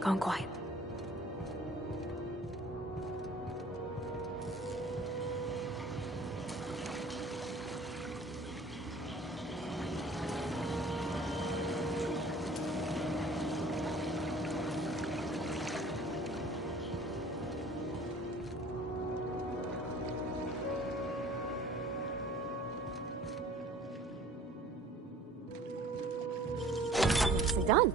Gone quiet. Nicely done.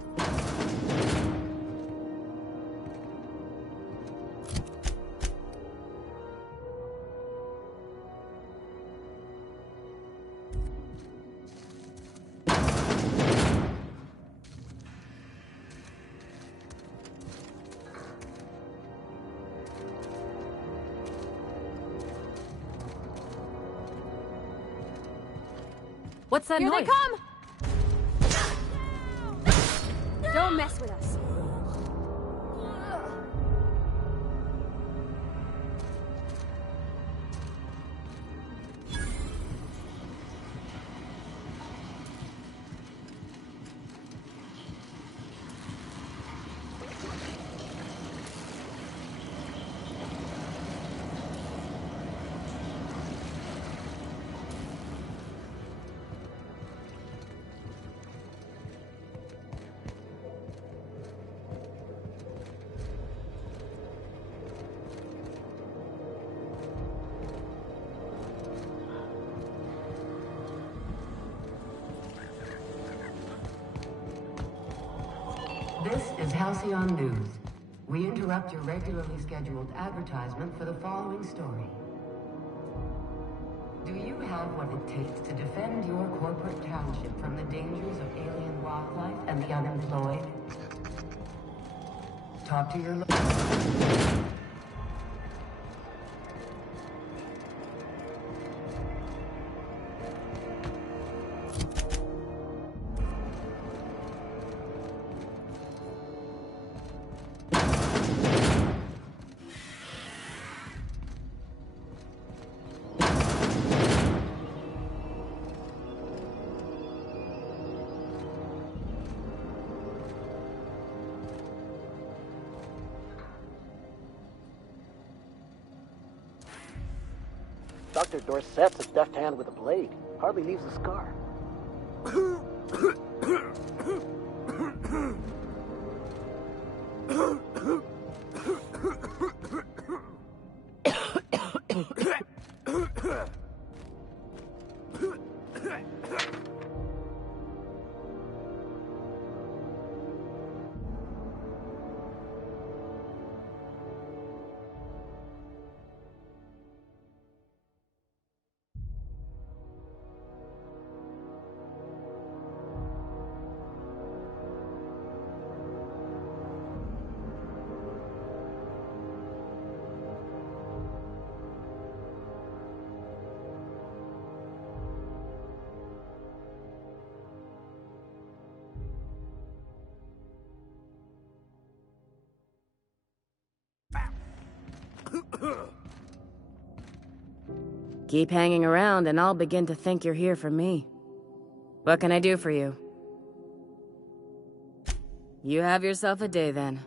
What's that noise? Here they come! Don't mess with us. This is Halcyon News. We interrupt your regularly scheduled advertisement for the following story. Do you have what it takes to defend your corporate township from the dangers of alien wildlife and the unemployed? Talk to your... Dr. Dorset's a deft hand with a blade. Hardly leaves a scar. Keep hanging around and I'll begin to think you're here for me. What can I do for you? You have yourself a day then.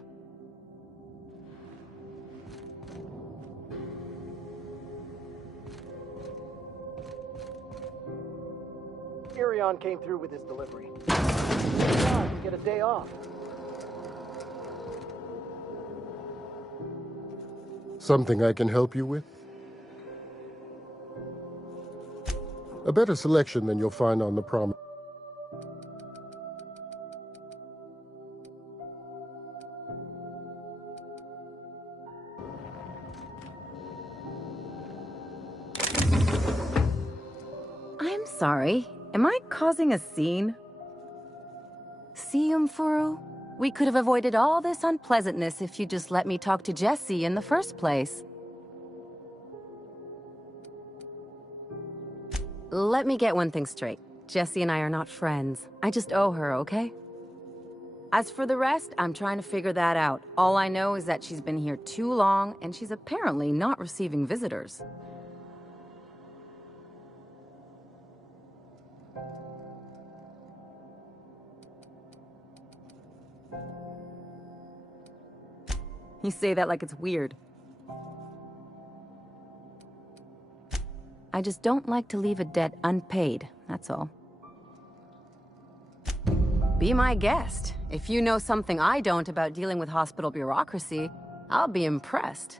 Irion came through with his delivery. I can get a day off. Something I can help you with? A better selection than you'll find on the prom. I'm sorry. Am I causing a scene? See, Umfuru? We could have avoided all this unpleasantness if you just let me talk to Jesse in the first place. Let me get one thing straight. Jesse and I are not friends. I just owe her, okay? As for the rest, I'm trying to figure that out. All I know is that she's been here too long, and she's apparently not receiving visitors. You say that like it's weird. I just don't like to leave a debt unpaid, that's all. Be my guest. If you know something I don't about dealing with hospital bureaucracy, I'll be impressed.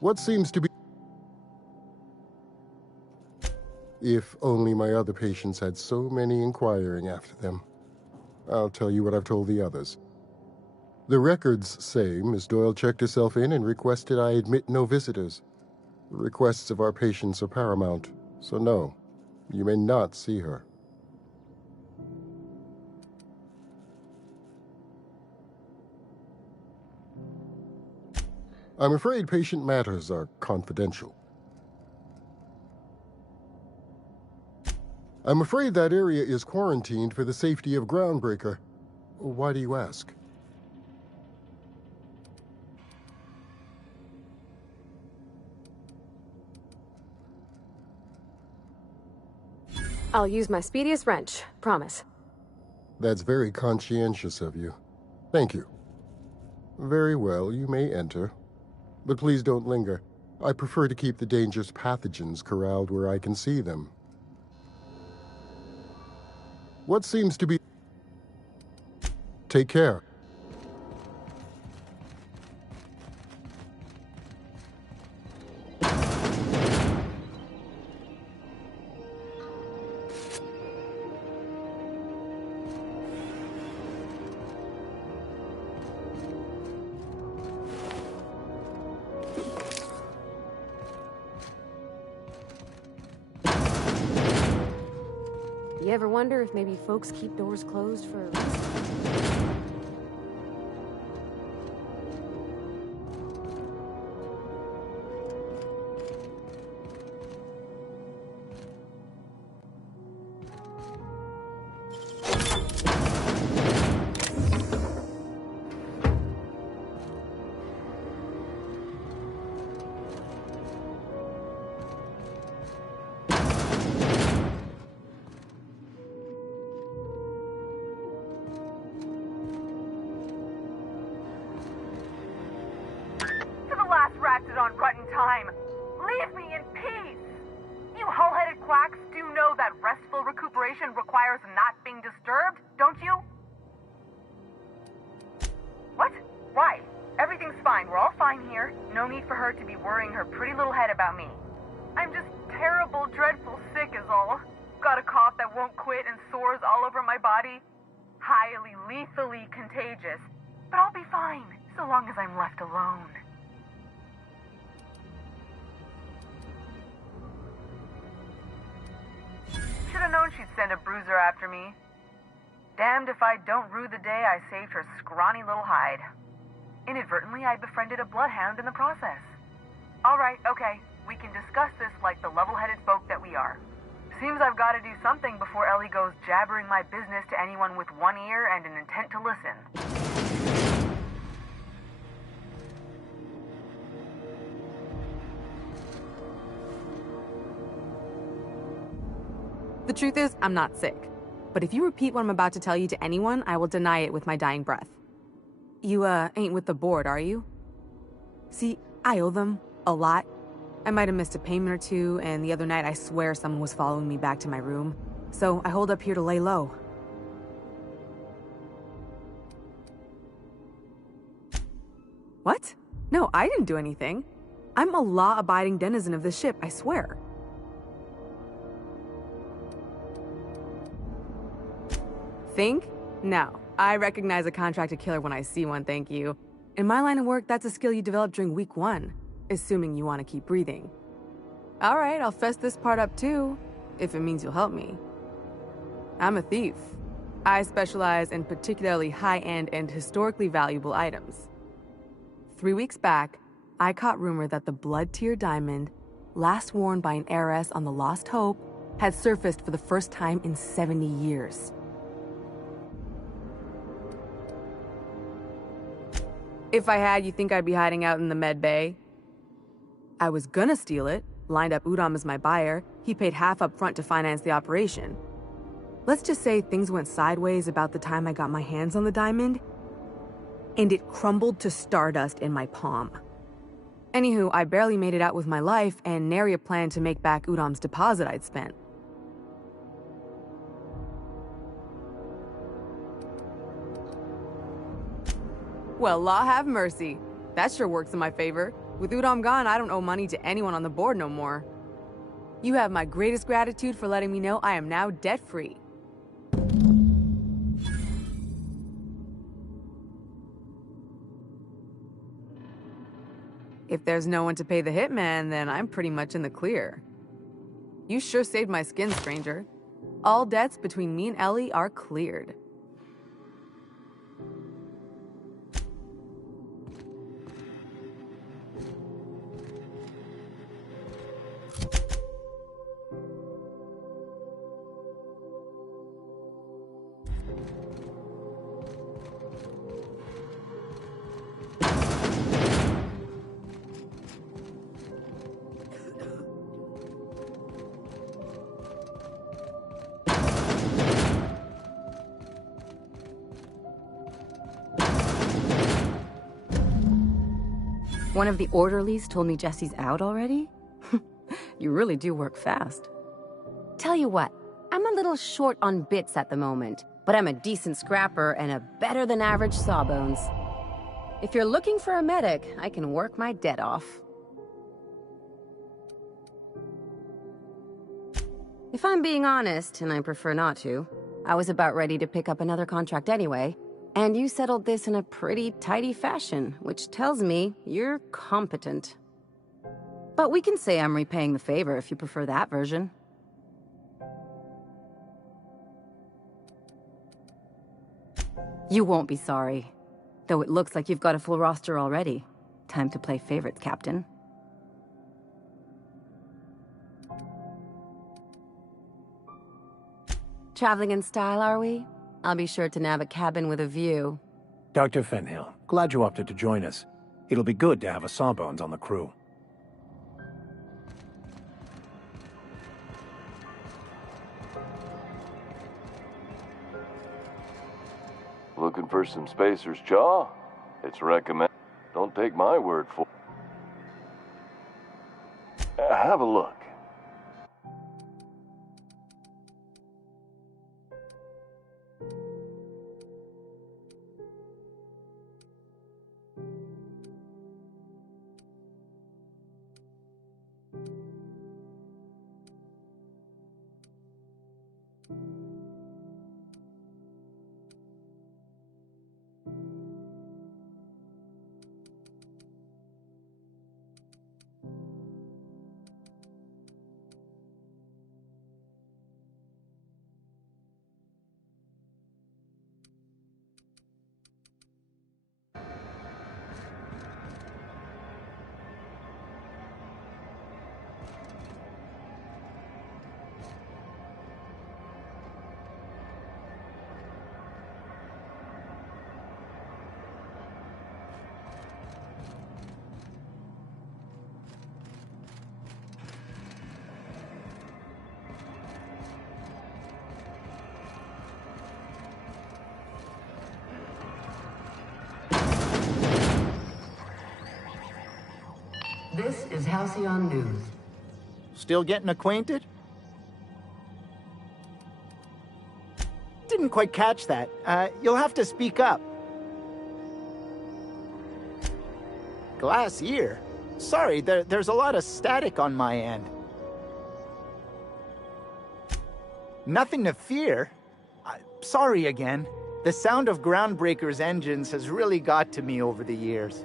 What seems to be... If only my other patients had so many inquiring after them. I'll tell you what I've told the others. The records say Miss Doyle checked herself in and requested I admit no visitors. The requests of our patients are paramount, so no, you may not see her. I'm afraid patient matters are confidential. I'm afraid that area is quarantined for the safety of Groundbreaker. Why do you ask? I'll use my speediest wrench, promise. That's very conscientious of you. Thank you. Very well, you may enter. But please don't linger. I prefer to keep the dangerous pathogens corralled where I can see them. What seems to be... Take care. You ever wonder if maybe folks keep doors closed for a reason? On rotten time. Leave me in peace! You hull-headed quacks do know that restful recuperation requires not being disturbed, don't you? What? Why? Everything's fine. We're all fine here. No need for her to be worrying her pretty little head about me. I'm just terrible, dreadful sick is all. Got a cough that won't quit and sores all over my body. Highly, lethally contagious. But I'll be fine, so long as I'm left alone. Should have known she'd send a bruiser after me. Damned if I don't rue the day I saved her scrawny little hide. Inadvertently, I befriended a bloodhound in the process. Alright, okay, we can discuss this like the level-headed folk that we are. Seems I've got to do something before Ellie goes jabbering my business to anyone with one ear and an intent to listen. The truth is, I'm not sick. But if you repeat what I'm about to tell you to anyone, I will deny it with my dying breath. You, ain't with the board, are you? See, I owe them a lot. I might have missed a payment or two, and the other night I swear someone was following me back to my room. So I hold up here to lay low. What? No, I didn't do anything. I'm a law-abiding denizen of this ship, I swear. Think? No. I recognize a contracted killer when I see one, thank you. In my line of work, that's a skill you develop during week 1, assuming you want to keep breathing. Alright, I'll fess this part up too, if it means you'll help me. I'm a thief. I specialize in particularly high-end and historically valuable items. 3 weeks back, I caught rumor that the blood-tier diamond, last worn by an heiress on the Lost Hope, had surfaced for the first time in 70 years. If I had, you think I'd be hiding out in the med bay? I was gonna steal it, lined up Udom as my buyer. He paid half up front to finance the operation. Let's just say things went sideways about the time I got my hands on the diamond, and it crumbled to stardust in my palm. Anywho, I barely made it out with my life, and nary a plan to make back Udom's deposit I'd spent. Well, law have mercy. That sure works in my favor. With Udom gone, I don't owe money to anyone on the board no more. You have my greatest gratitude for letting me know I am now debt-free. If there's no one to pay the hitman, then I'm pretty much in the clear. You sure saved my skin, stranger. All debts between me and Ellie are cleared. One of the orderlies told me Jesse's out already? You really do work fast. Tell you what, I'm a little short on bits at the moment, but I'm a decent scrapper and a better-than-average sawbones. If you're looking for a medic, I can work my debt off. If I'm being honest, and I prefer not to, I was about ready to pick up another contract anyway, and you settled this in a pretty tidy fashion, which tells me you're competent. But we can say I'm repaying the favor if you prefer that version. You won't be sorry. Though it looks like you've got a full roster already. Time to play favorites, Captain. Traveling in style, are we? I'll be sure to nab a cabin with a view. Dr. Fenhill, glad you opted to join us. It'll be good to have a Sawbones on the crew. Looking for some spacers, Chaw? It's recommended. Don't take my word for it. Have a look. This is Halcyon News. Still getting acquainted? Didn't quite catch that. You'll have to speak up. Glass ear? Sorry, there's a lot of static on my end. Nothing to fear. Sorry again. The sound of Groundbreaker's engines has really got to me over the years.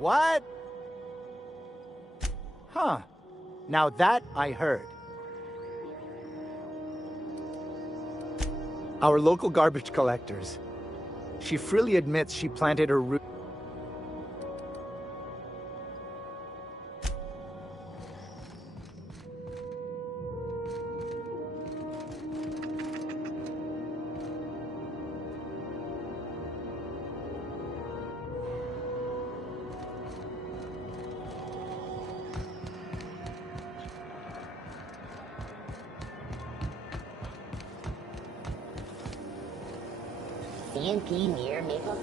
What? Huh. Now that I heard. Our local garbage collectors. She freely admits she planted her root. EMP near Maple?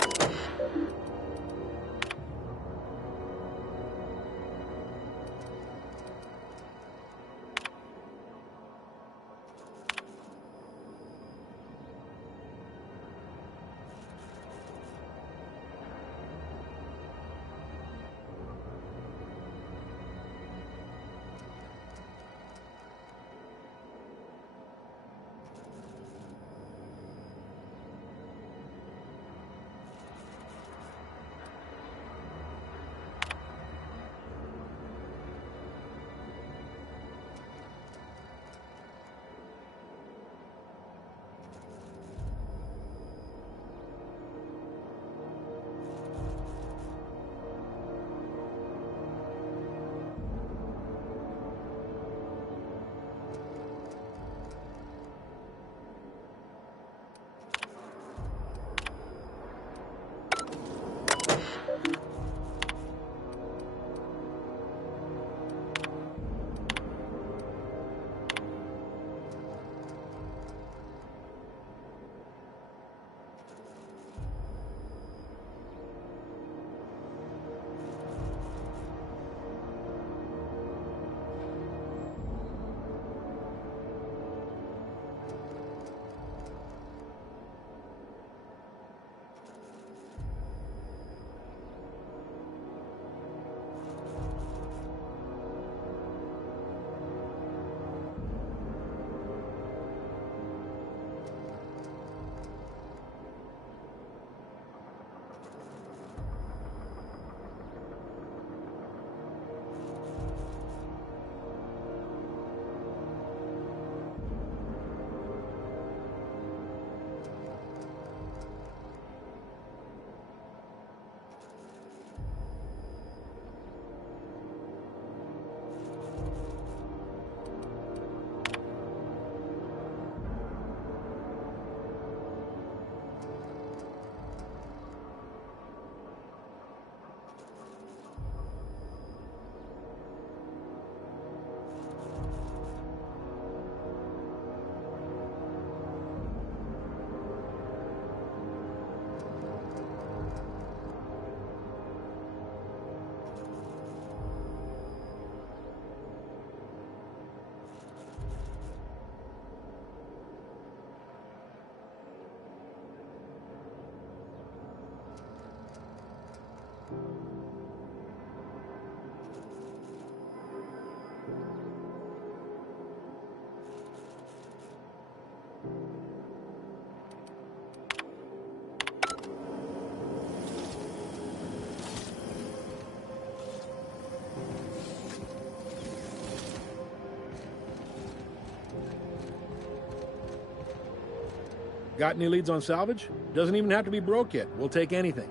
Got any leads on salvage? Doesn't even have to be broke yet. We'll take anything.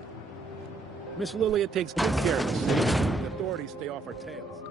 Miss Lilia takes good care of us. The authorities stay off our tails.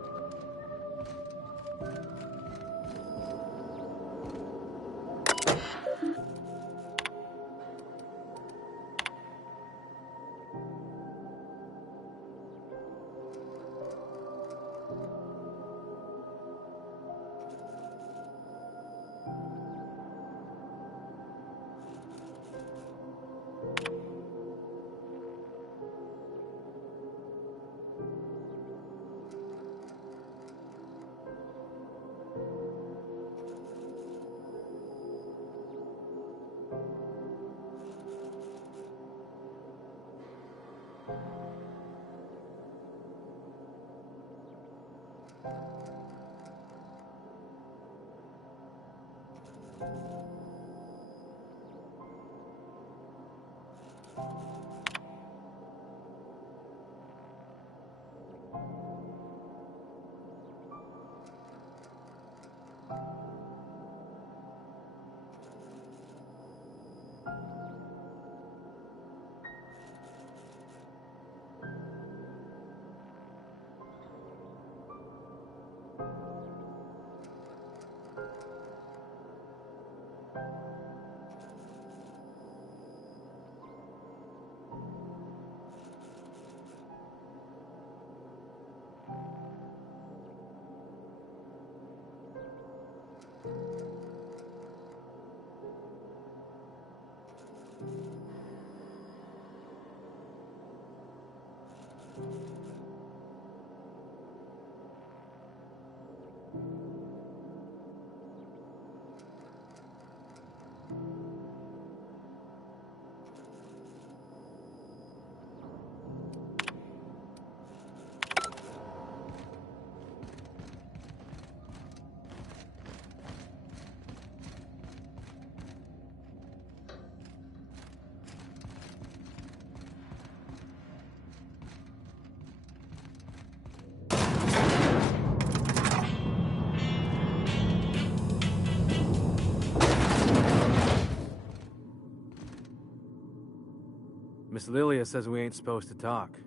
Miss Lilia says we ain't supposed to talk.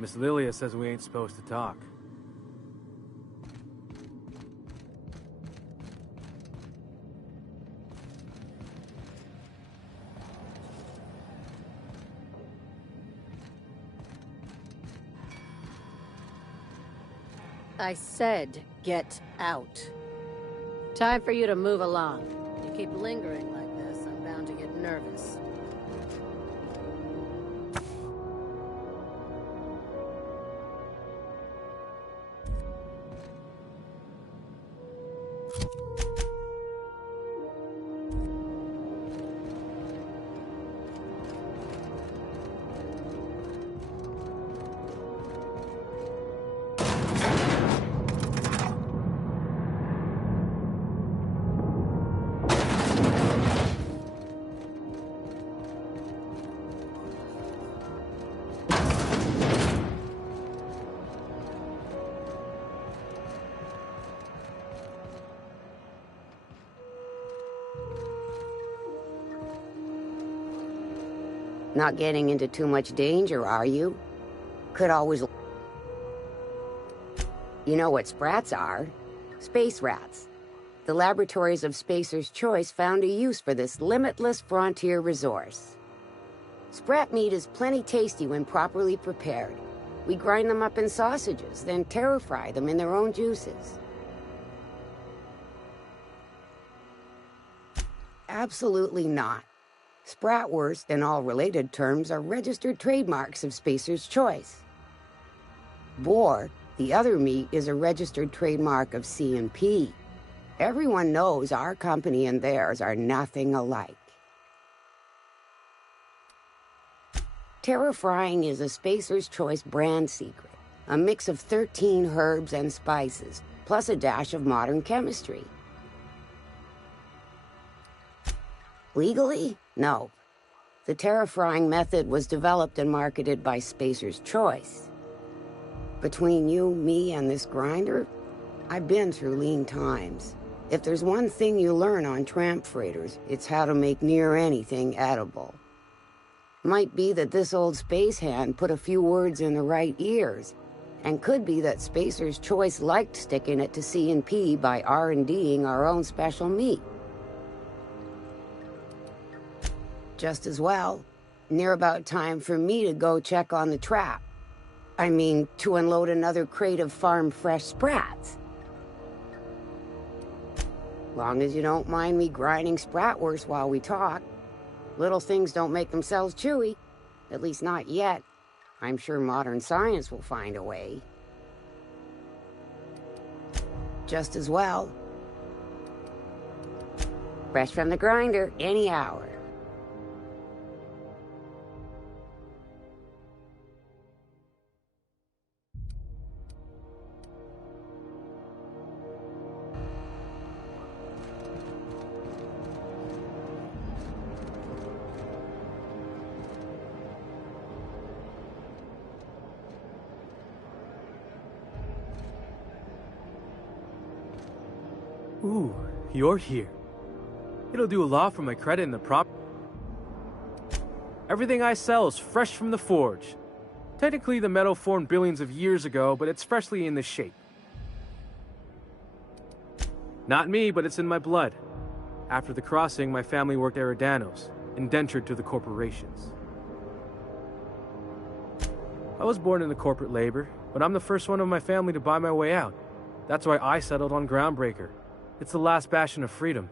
Miss Lilia says we ain't supposed to talk. I said, get out. Time for you to move along. You keep lingering like this, I'm bound to get nervous. Not getting into too much danger, are you? Could always... You know what sprats are? Space rats. The laboratories of Spacer's Choice found a use for this limitless frontier resource. Sprat meat is plenty tasty when properly prepared. We grind them up in sausages, then terra-fry them in their own juices. Absolutely not. Spratwurst and all related terms are registered trademarks of Spacer's Choice. Boar, the other meat, is a registered trademark of C&P. Everyone knows our company and theirs are nothing alike. Terra-frying is a Spacer's Choice brand secret, a mix of 13 herbs and spices, plus a dash of modern chemistry. Legally? No. The terra-frying method was developed and marketed by Spacer's Choice. Between you, me, and this grinder, I've been through lean times. If there's one thing you learn on tramp freighters, it's how to make near anything edible. Might be that this old space hand put a few words in the right ears, and could be that Spacer's Choice liked sticking it to C&P by R&D'ing our own special meat. Just as well, near about time for me to go check on the trap. I mean, to unload another crate of farm-fresh sprats. Long as you don't mind me grinding spratwurst while we talk. Little things don't make themselves chewy. At least not yet. I'm sure modern science will find a way. Just as well. Fresh from the grinder, any hour. Ooh, you're here. It'll do a lot for my credit in the prop. Everything I sell is fresh from the forge. Technically, the metal formed billions of years ago, but it's freshly in this shape. Not me, but it's in my blood. After the crossing, my family worked Eridanos, indentured to the corporations. I was born into corporate labor, but I'm the first one of my family to buy my way out. That's why I settled on Groundbreaker. It's the last bastion of freedom.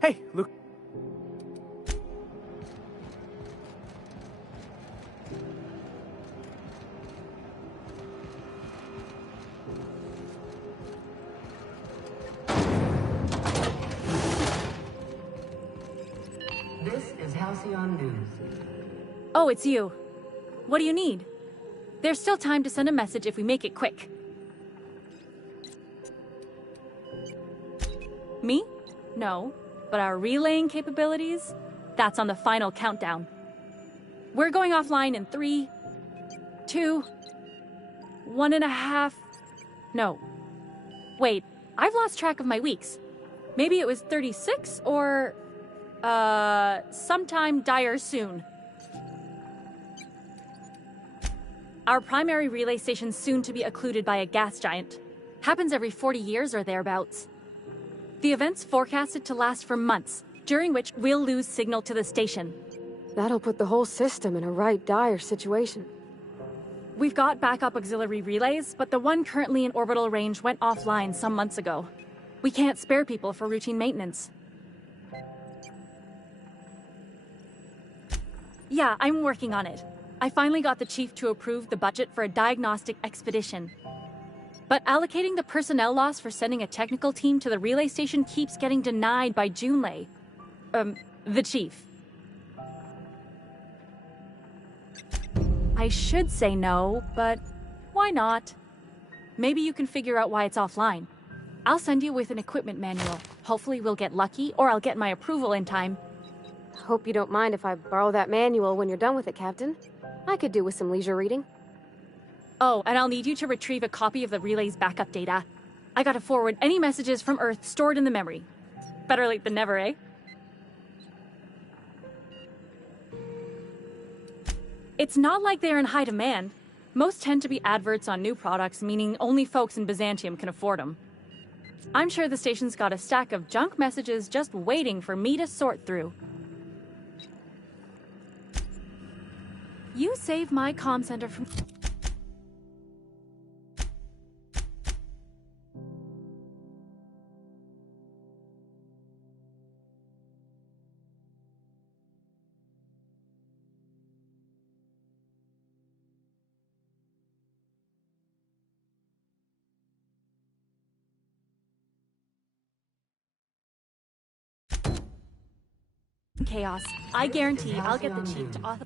Hey, look. This is Halcyon News. Oh, it's you. What do you need? There's still time to send a message if we make it quick. Me? No. But our relaying capabilities? That's on the final countdown. We're going offline in 3, 2, 1.5... No. Wait, I've lost track of my weeks. Maybe it was 36 or... sometime dire soon. Our primary relay station's soon to be occluded by a gas giant. Happens every 40 years or thereabouts. The event's forecasted to last for months, during which we'll lose signal to the station. That'll put the whole system in a right dire situation. We've got backup auxiliary relays, but the one currently in orbital range went offline some months ago. We can't spare people for routine maintenance. Yeah, I'm working on it. I finally got the chief to approve the budget for a diagnostic expedition. But allocating the personnel loss for sending a technical team to the relay station keeps getting denied by Junlei. The chief. I should say no, but why not? Maybe you can figure out why it's offline. I'll send you with an equipment manual. Hopefully we'll get lucky, or I'll get my approval in time. Hope you don't mind if I borrow that manual when you're done with it, Captain. I could do with some leisure reading. Oh, and I'll need you to retrieve a copy of the relay's backup data. I gotta forward any messages from Earth stored in the memory. Better late than never, eh? It's not like they're in high demand. Most tend to be adverts on new products, meaning only folks in Byzantium can afford them. I'm sure the station's got a stack of junk messages just waiting for me to sort through. You save my comm center from... chaos. I guarantee I'll get the chief to author...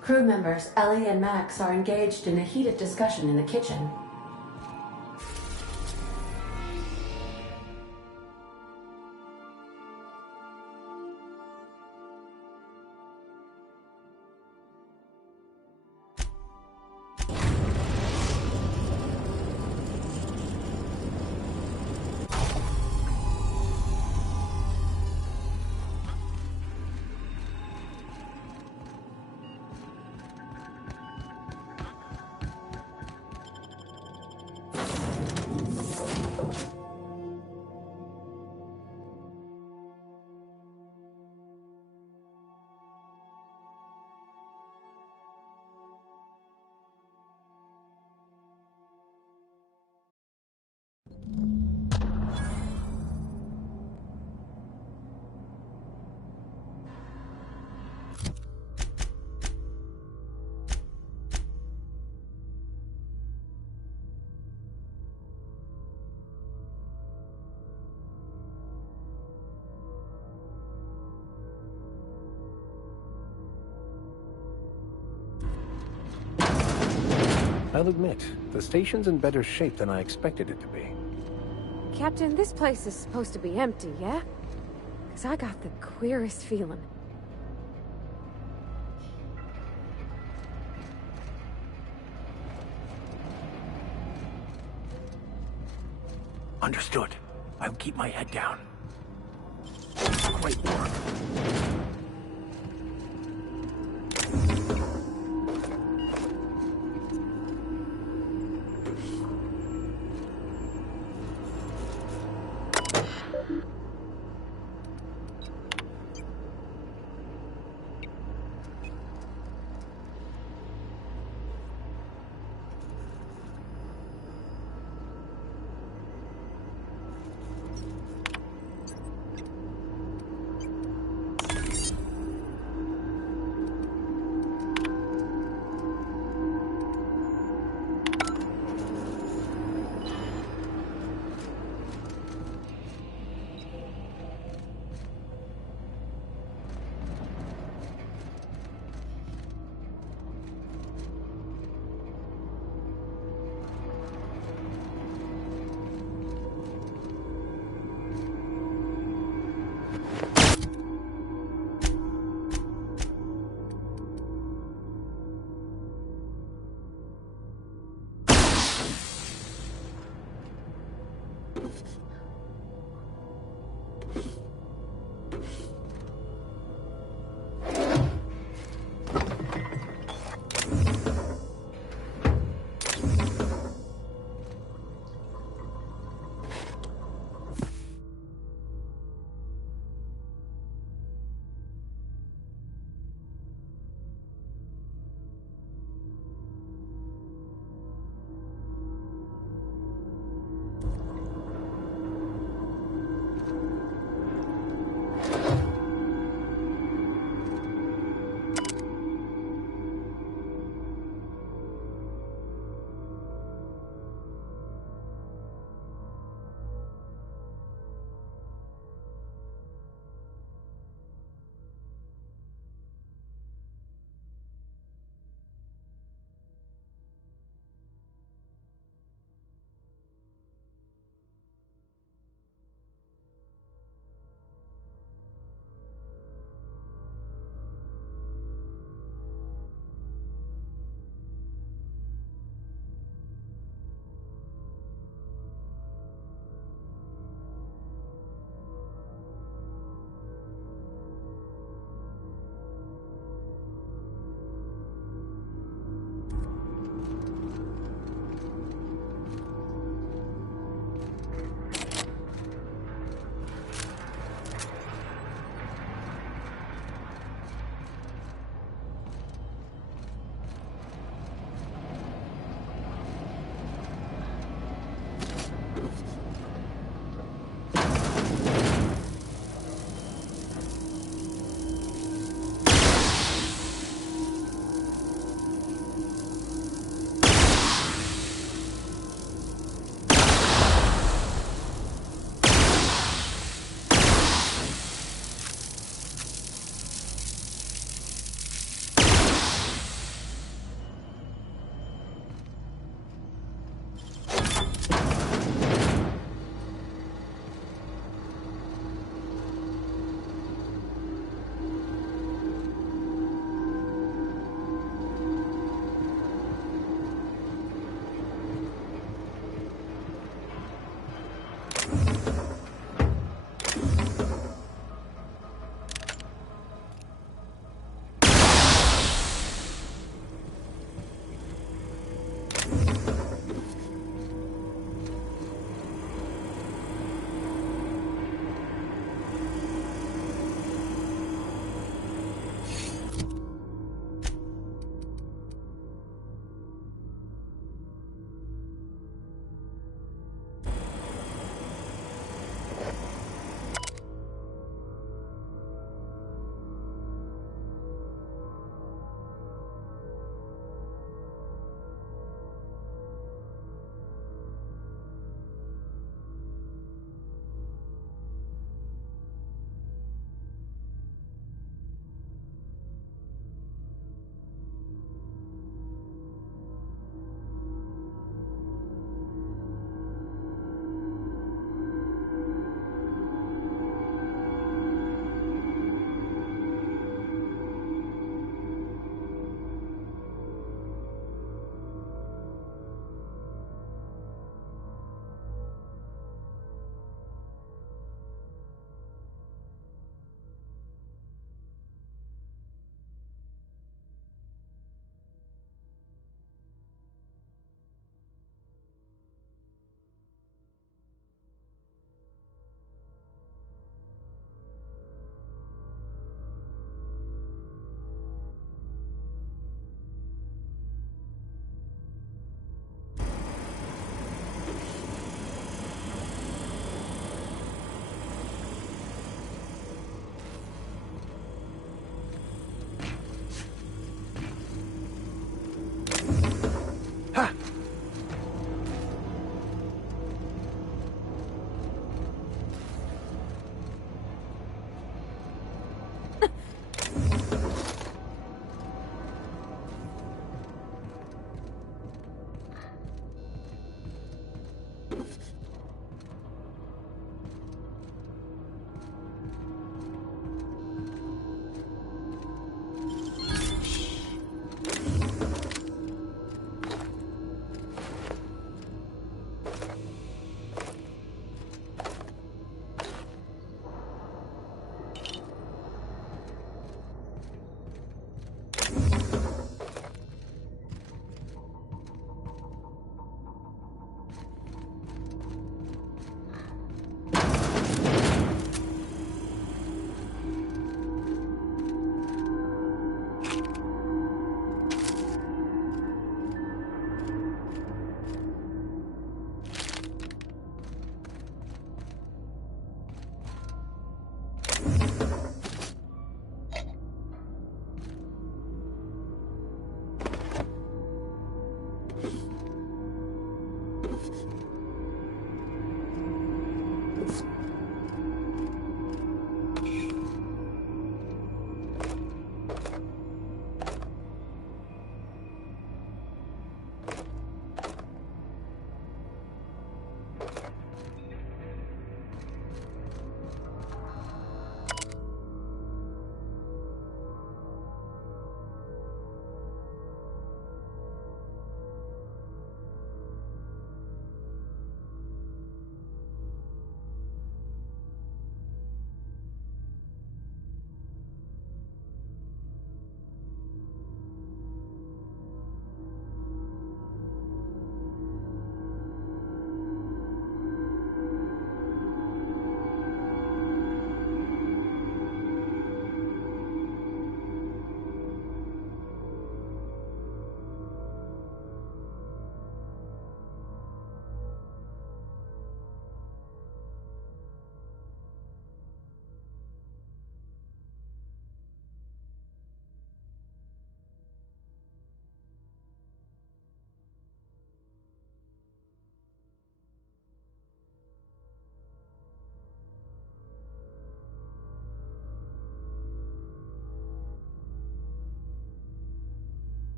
Crew members Ellie and Max are engaged in a heated discussion in the kitchen. I'll admit, the station's in better shape than I expected it to be. Captain, this place is supposed to be empty, yeah? 'Cause I got the queerest feeling. Understood. I'll keep my head down. Great work.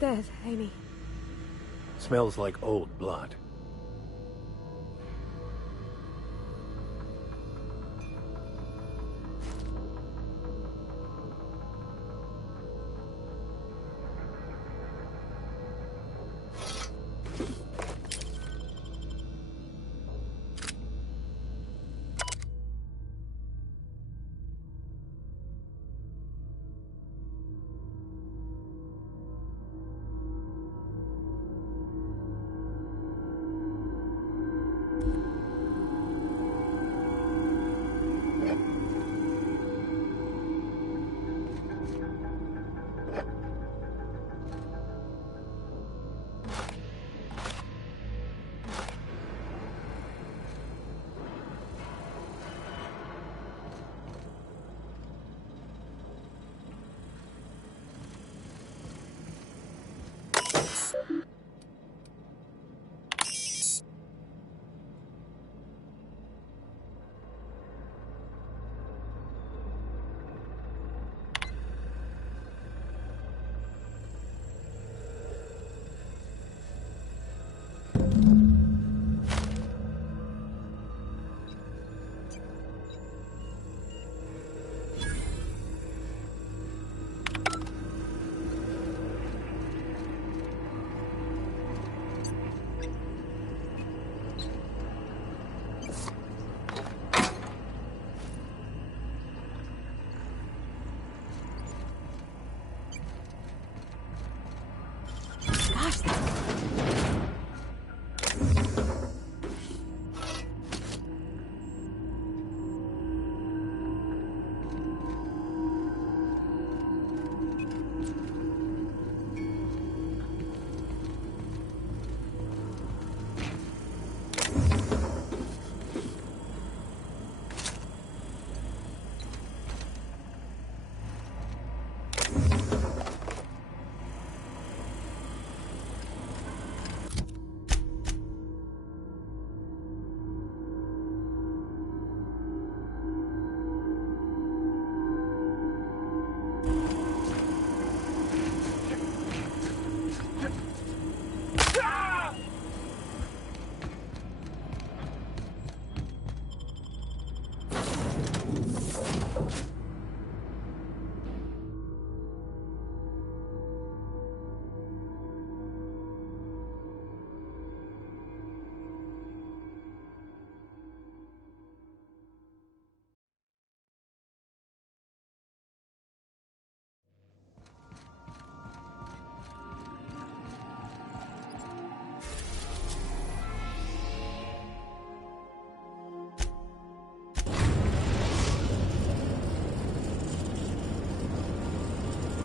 instead, Amy? Smells like old blood.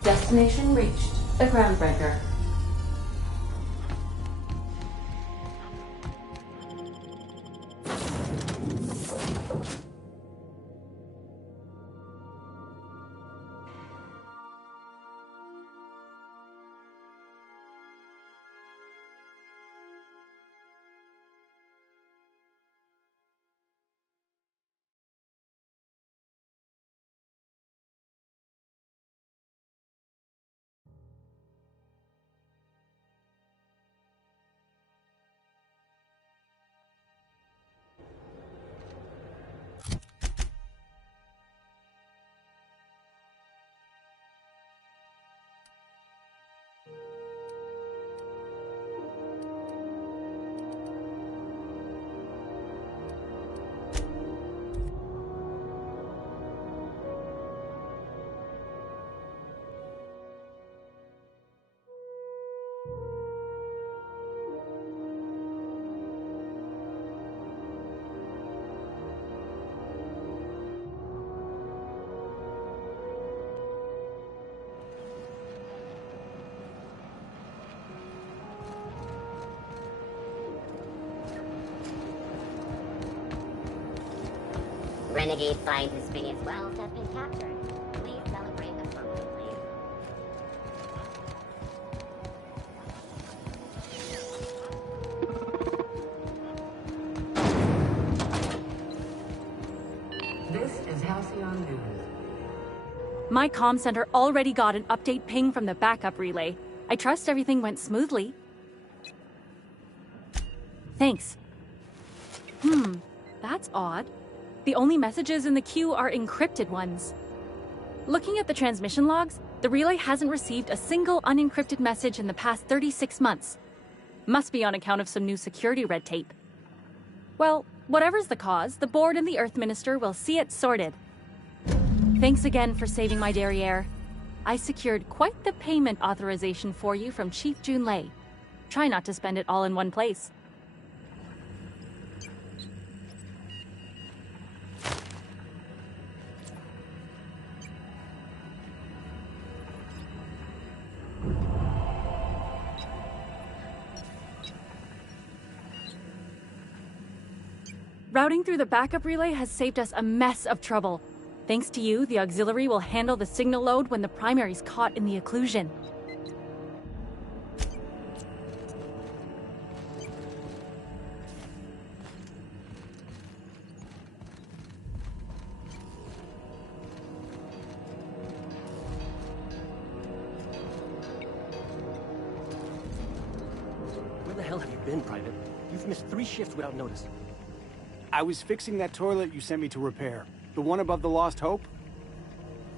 Destination reached. The Groundbreaker. Renegade finds his Phineas Wells has been captured. Please celebrate appropriately. This is Halcyon News. My comm center already got an update ping from the backup relay. I I trust everything went smoothly. Thanks. That's odd. The only messages in the queue are encrypted ones. Looking at the transmission logs, the relay hasn't received a single unencrypted message in the past 36 months. Must be on account of some new security red tape. Well, whatever's the cause, the board and the Earth Minister will see it sorted. Thanks again for saving my derriere. I secured quite the payment authorization for you from Chief Junlei. Try not to spend it all in one place. Routing through the backup relay has saved us a mess of trouble. Thanks to you, the auxiliary will handle the signal load when the primary's caught in the occlusion. Where the hell have you been, Private? You've missed 3 shifts without notice. I was fixing that toilet you sent me to repair. The one above the Lost Hope?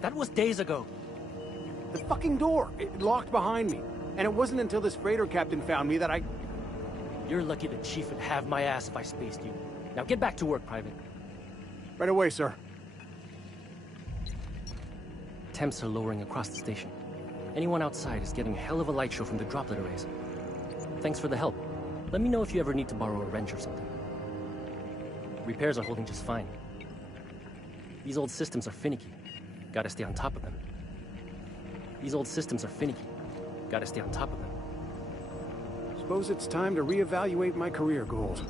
That was days ago. The fucking door! It locked behind me. And it wasn't until this freighter captain found me that I... You're lucky the Chief would have my ass if I spaced you. Now get back to work, Private. Right away, sir. Temps are lowering across the station. Anyone outside is getting a hell of a light show from the droplet arrays. Thanks for the help. Let me know if you ever need to borrow a wrench or something. Repairs are holding just fine. These old systems are finicky. Gotta stay on top of them. Suppose it's time to reevaluate my career goals.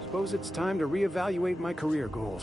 Suppose it's time to reevaluate my career goals.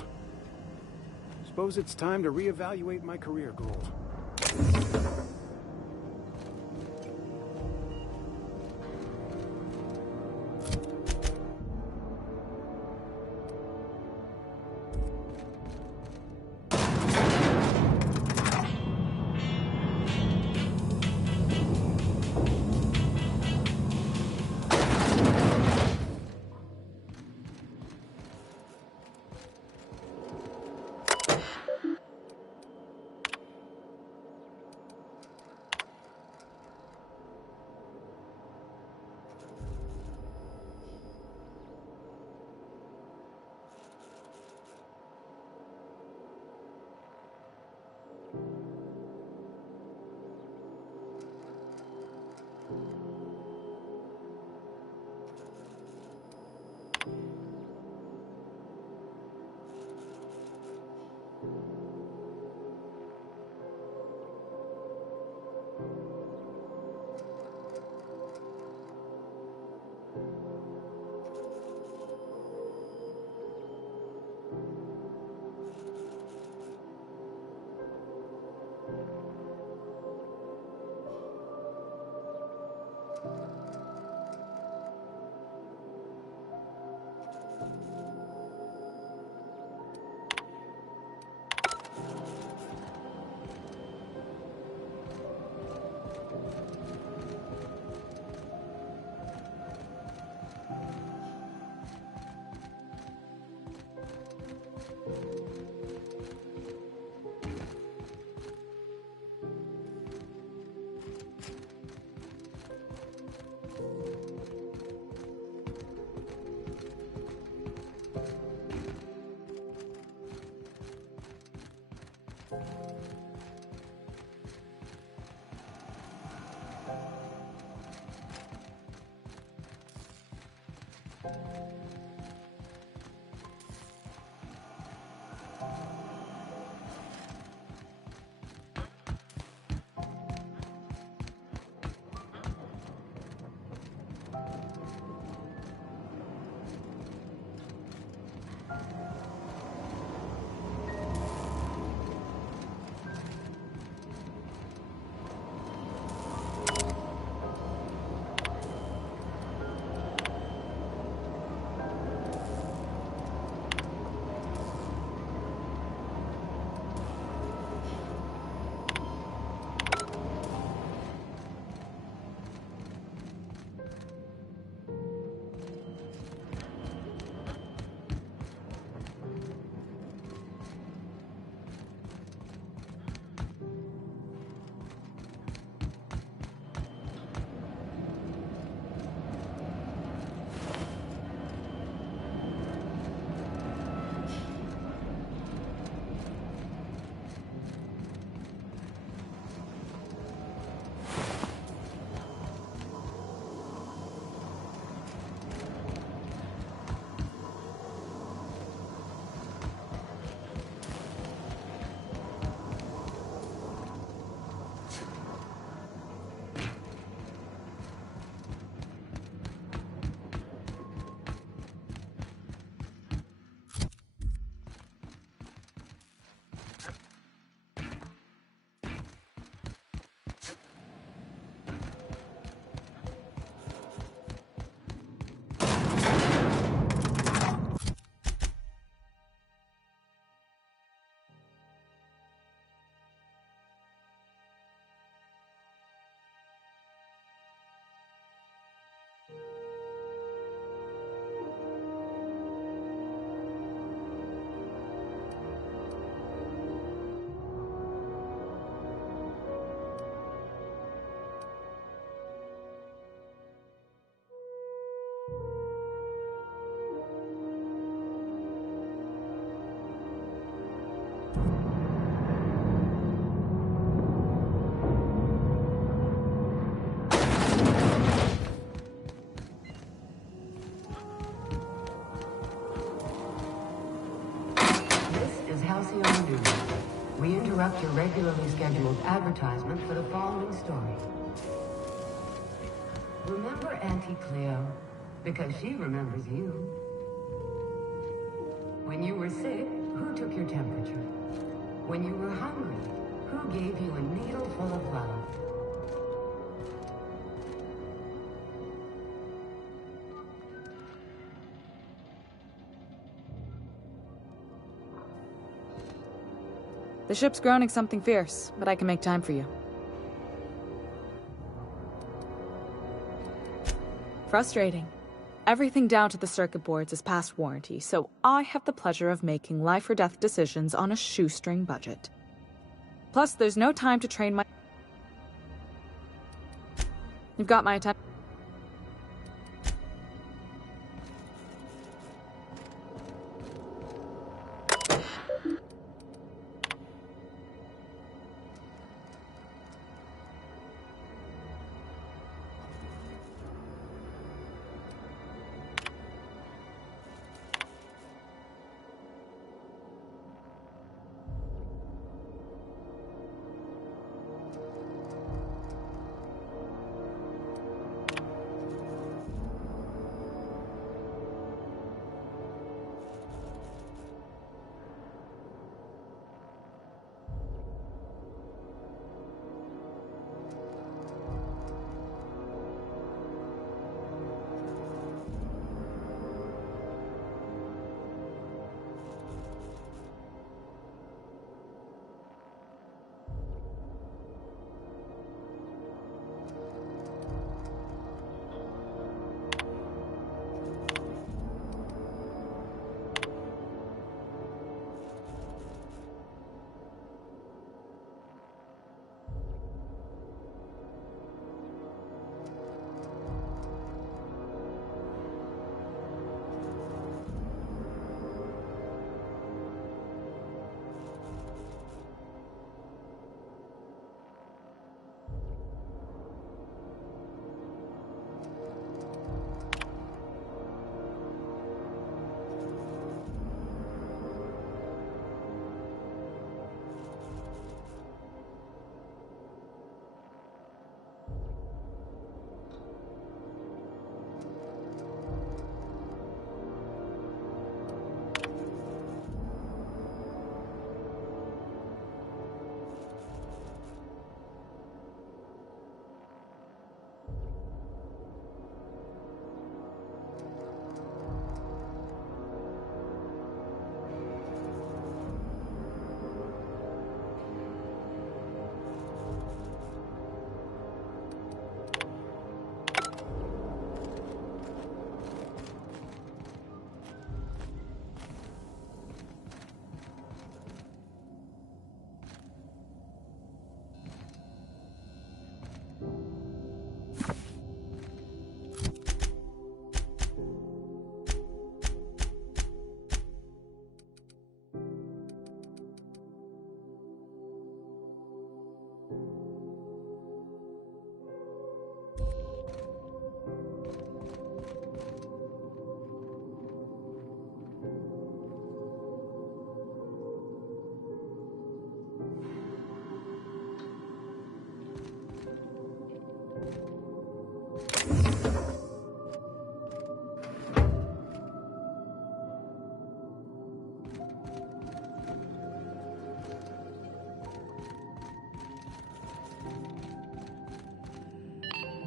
Halcyon News. We interrupt your regularly scheduled advertisement for the following story. Remember Auntie Cleo? Because she remembers you. When you were sick, who took your temperature? When you were hungry, who gave you a needle full of love? The ship's groaning something fierce, but I can make time for you. Frustrating. Everything down to the circuit boards is past warranty, so I have the pleasure of making life or death decisions on a shoestring budget. Plus, there's no time to train my... You've got my attention.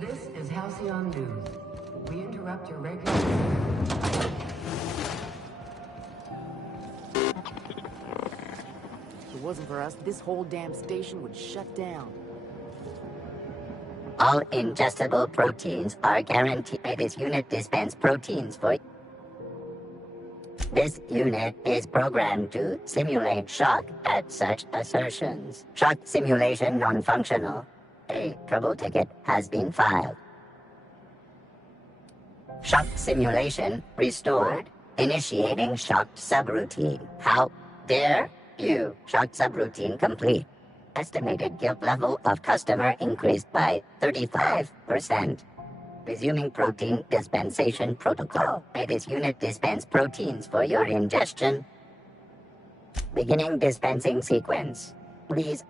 This is Halcyon News. We interrupt your regular... If it wasn't for us, this whole damn station would shut down. All ingestible proteins are guaranteed. This unit dispense proteins for... This unit is programmed to simulate shock at such assertions. Shock simulation non-functional. A trouble ticket has been filed. Shock simulation restored. Initiating shock subroutine. How dare you? Shock subroutine complete. Estimated guilt level of customer increased by 35%. Resuming protein dispensation protocol. May this unit dispense proteins for your ingestion. Beginning dispensing sequence. Please.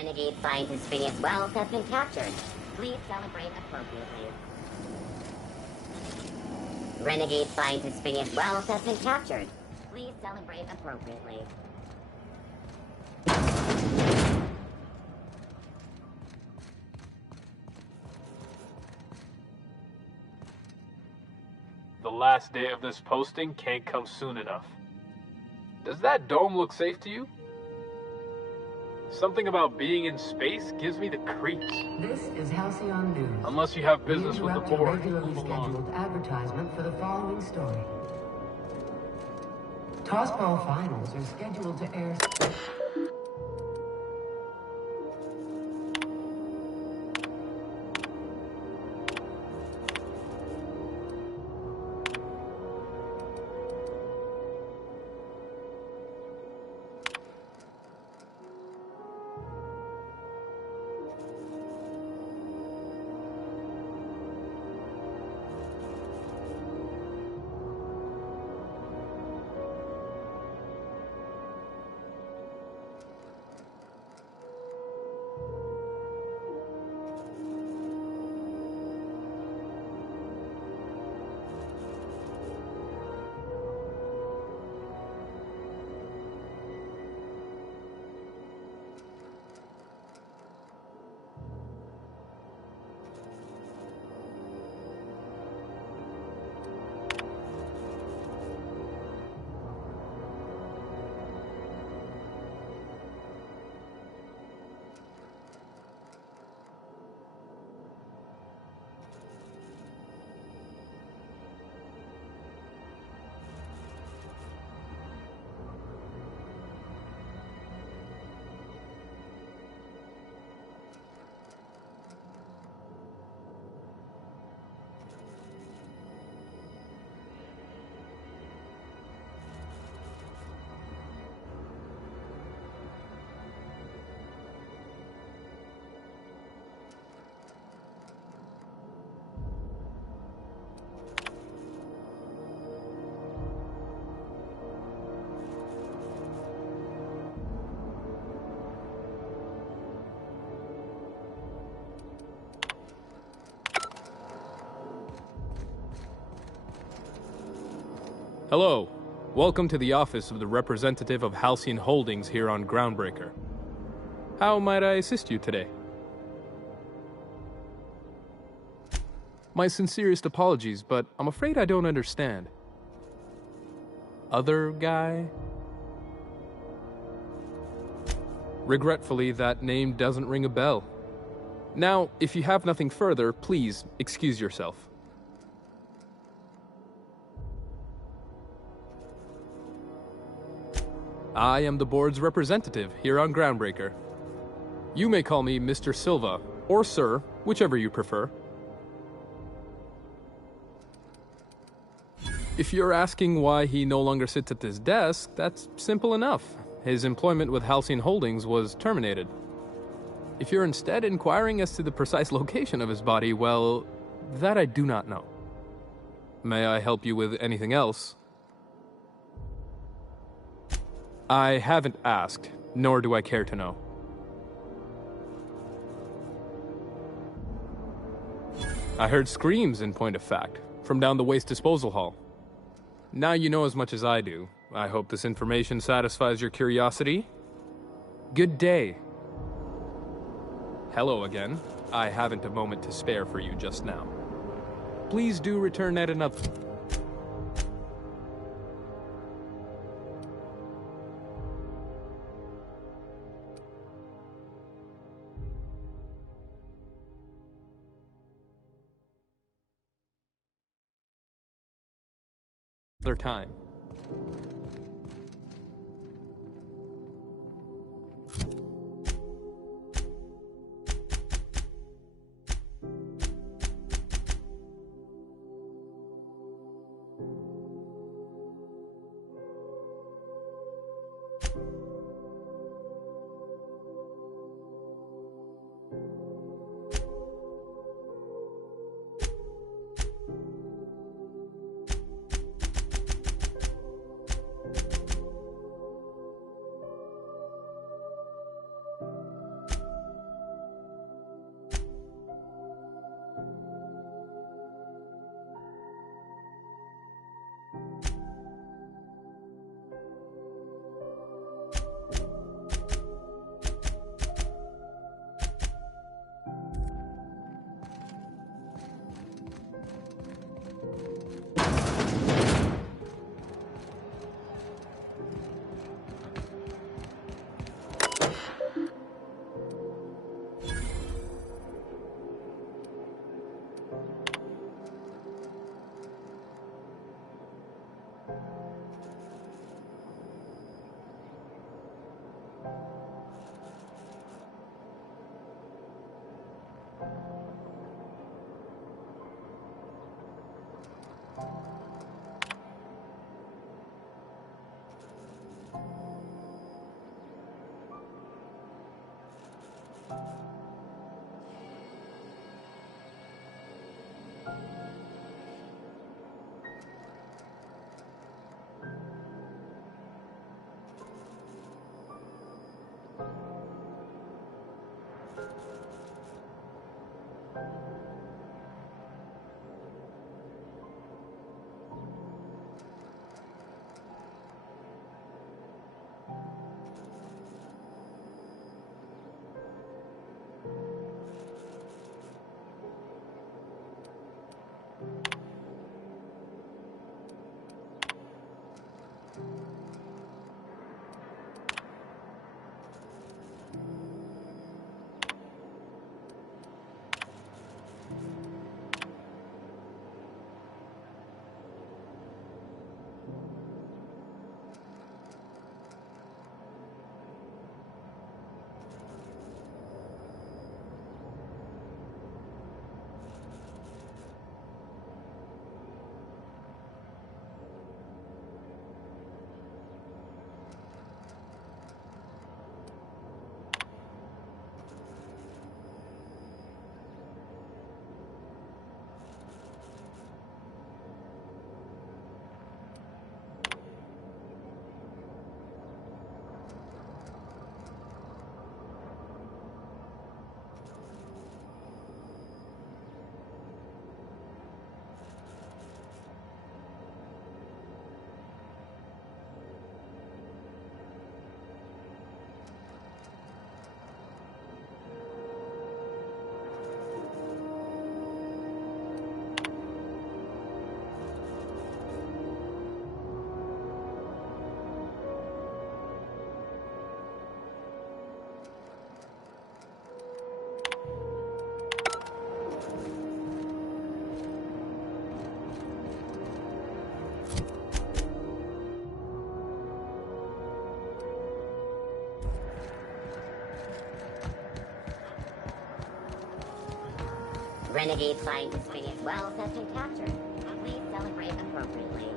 Renegade scientist Phineas Wells has been captured. Please celebrate appropriately. Renegade scientist Phineas Wells has been captured. Please celebrate appropriately. The last day of this posting can't come soon enough. Does that dome look safe to you? Something about being in space gives me the creeps. This is Halcyon News. Unless you have business with the board. Regularly scheduled advertisement for the following story. Tossball finals are scheduled to air. Hello. Welcome to the office of the representative of Halcyon Holdings here on Groundbreaker. How might I assist you today? My sincerest apologies, but I'm afraid I don't understand. Other guy? Regretfully, that name doesn't ring a bell. Now, if you have nothing further, please excuse yourself. I am the board's representative here on Groundbreaker. You may call me Mr. Silva, or Sir, whichever you prefer. If you're asking why he no longer sits at his desk, that's simple enough. His employment with Halcyon Holdings was terminated. If you're instead inquiring as to the precise location of his body, well, that I do not know. May I help you with anything else? I haven't asked, nor do I care to know. I heard screams, in point of fact, from down the waste disposal hall. Now you know as much as I do. I hope this information satisfies your curiosity. Good day. Hello again. I haven't a moment to spare for you just now. Please do return at another... time. Renegade scientists finish well test and capture. Please celebrate appropriately.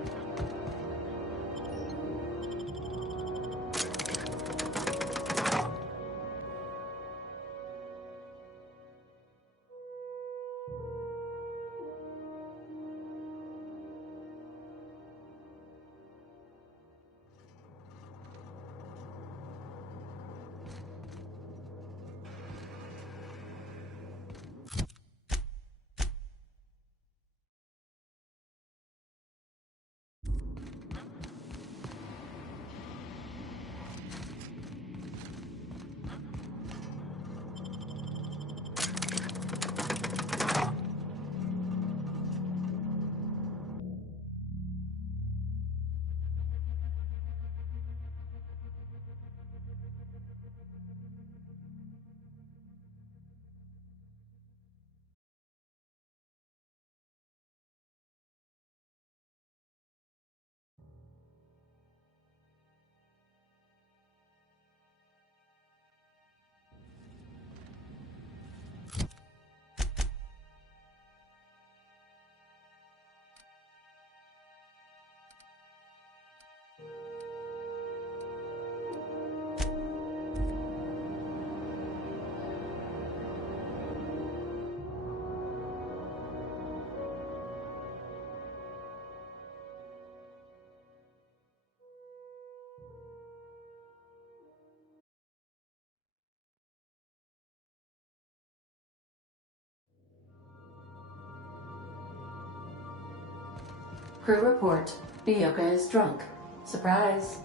Crew report. Bioka is drunk. Surprise.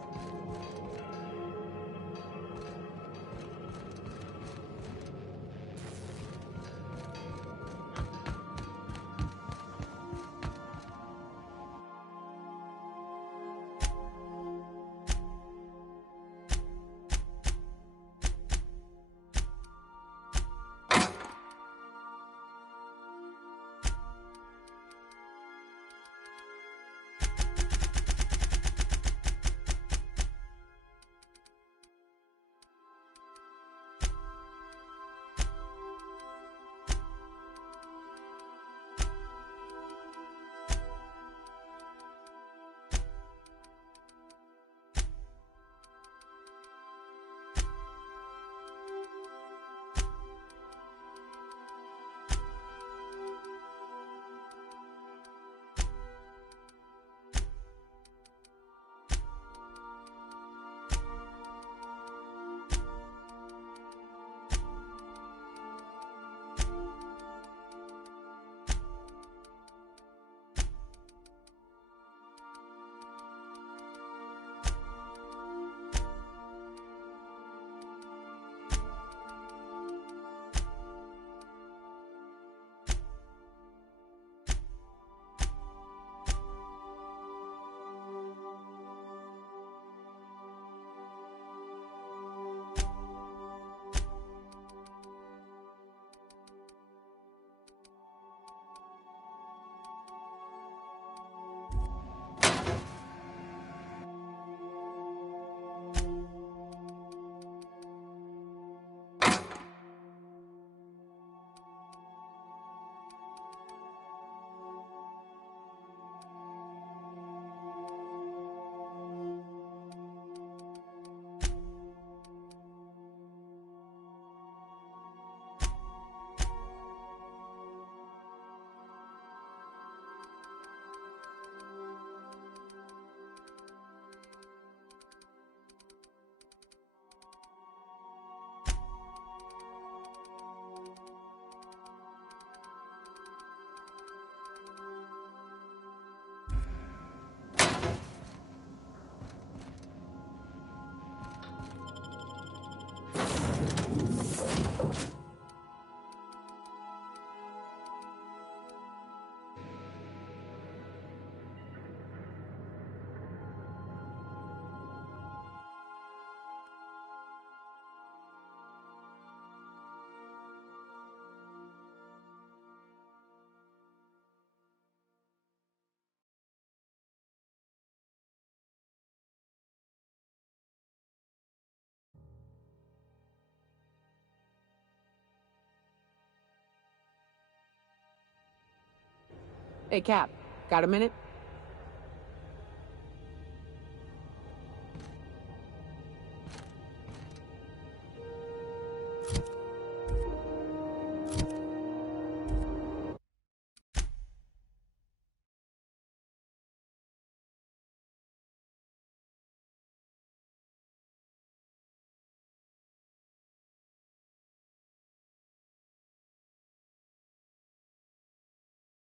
Hey, Cap, got a minute?